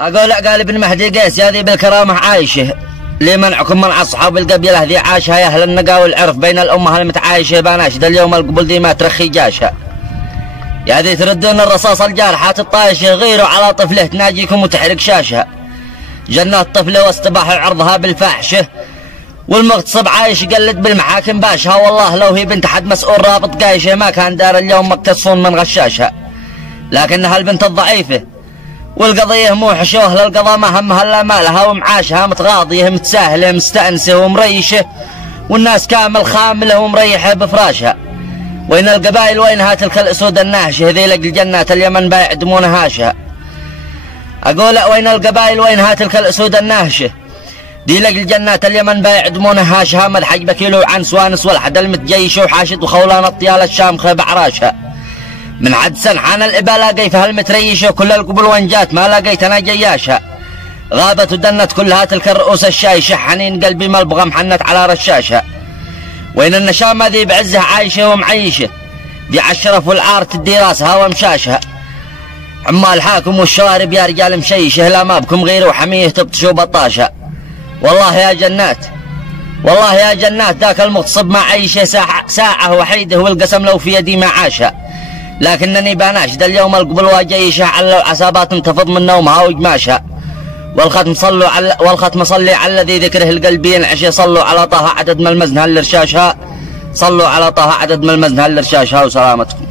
أقول قال ابن مهدي قيس يا ذي بالكرامة عايشه، لي منعكم من أصحاب القبيلة ذي عاشها يا أهل النقا والعرف بين الأمة المتعايشة باناشد اليوم القبل ذي ما ترخي جاشها، يا ذي تردون الرصاص الجارحات الطايشة غيروا على طفله تناجيكم وتحرق شاشها، جنات طفله واستباح عرضها بالفاحشة، والمغتصب عايش يقلد بالمحاكم باشها، والله لو هي بنت حد مسؤول رابط قايشة ما كان دار اليوم مقتصون من غشاشها، لكنها البنت الضعيفة والقضية موحشة واهل القضاء ما همها الا مالها ومعاشها متغاضية متساهلة مستأنسة ومريشة، والناس كامل خاملة ومريحة بفراشها. وين القبائل وينها تلك الأسود الناهشة ذي لقل جنات اليمن بايعدمون هاشها. أقول وين القبائل وينها تلك الأسود الناهشة ذي لقل جنات اليمن بايعدمون هاشها، مدحج بكيلو عن سوانس والحد المتجيشة وحاشد وخولان الطيال الشامخة بعراشها، من عد سنحان الإبا لاقيتها المتريشة كل القبل وانجات ما لقيت أنا جياشها، غابت ودنت كلها تلك الرؤوس الشايشة حنين قلبي ملبغة محنت على رشاشها. وين النشامة ذي بعزها عايشة ومعيشة ذي عالشرف والعار تدي راسها ومشاشها، عمال حاكم والشوارب يا رجال مشيشة لا ما بكم غير وحميه تبطشوا بطاشة. والله يا جنات والله يا جنات ذاك المغتصب ما عيشه ساعة وحيده والقسم لو في يدي ما عاشها، لكنني بناشد اليوم القبل واجيشه على عصابات تفض من نومها وجماشها، والختم صلي على الذي ذكره القلبي ينعش، صلوا على طه عدد من المزنها لرشاشها، صلوا على طه عدد من المزنها لرشاشها وسلامتكم.